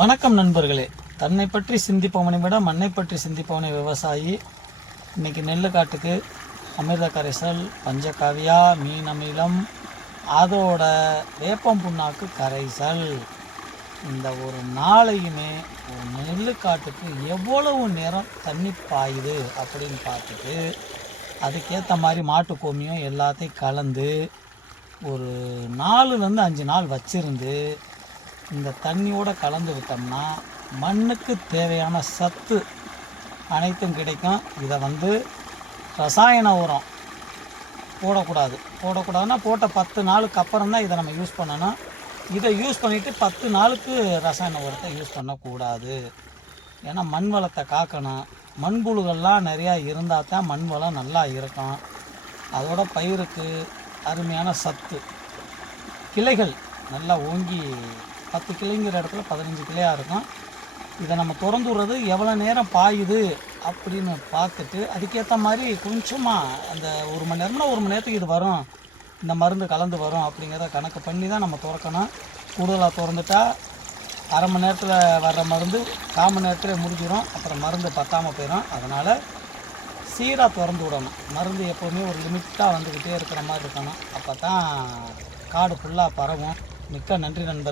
வணக்கம் நண்பர்களே. தன்னை பற்றி சிந்திப்பவனை விட மண்ணை பற்றி சிந்திப்பவனை விவசாயி. இன்றைக்கி நெல் காட்டுக்கு அமிர்த கரைசல், பஞ்சகாவியா, மீன் அமிலம், அதோட வேப்பம் புண்ணாக்கு கரைசல், இந்த ஒரு நாளையுமே ஒரு நெல் காட்டுக்கு எவ்வளவு நேரம் தண்ணி பாயுது அப்படின்னு பார்த்துட்டு அதுக்கேற்ற மாதிரி மாட்டு கோமியம் எல்லாத்தையும் கலந்து ஒரு 4லேருந்து 5 நாள் வச்சிருந்து இந்த தண்ணியோடு கலந்து விட்டோம்னா மண்ணுக்கு தேவையான சத்து அனைத்தும் கிடைக்கும். இதை ரசாயன உரம் போடக்கூடாதுன்னா போட்ட 10 நாளுக்கு அப்புறம் தான் இதை நம்ம யூஸ் பண்ணணும். இதை யூஸ் பண்ணிவிட்டு 10 நாளுக்கு ரசாயன உரத்தை யூஸ் பண்ணக்கூடாது. ஏன்னா மண் வளத்தை காக்கணும். மண்புழுகள்லாம் நிறையா இருந்தால் தான் மண் வளம் நல்லா இருக்கும். அதோட பயிருக்கு அருமையான சத்து. கிளைகள் நல்லா ஓங்கி 10 கிளைங்கிற இடத்துல 15 கிளையாக இருக்கும். இதை நம்ம திறந்து விடுறது எவ்வளோ நேரம் பாயுது அப்படின்னு பார்த்துட்டு அதுக்கேற்ற மாதிரி கொஞ்சமாக அந்த 1 மணி நேரம்னா 1 மணி நேரத்துக்கு இது வரும், இந்த மருந்து கலந்து வரும் அப்படிங்கிறத கணக்கு பண்ணி தான் நம்ம திறக்கணும். கூடுதலாக திறந்துட்டா அரை மணி நேரத்தில் வர்ற மருந்து 1/4 மணி நேரத்தில் முடிஞ்சிடும். அப்புறம் மருந்து பத்தாமல் போயிடும். அதனால் சீராக திறந்து விடணும். மருந்து எப்போவுமே ஒரு லிமிட்டாக வந்துக்கிட்டே இருக்கிற மாதிரி இருக்கணும். அப்போ தான் காடு ஃபுல்லாக பரவும். மிக்க நன்றி நண்பர்கள்.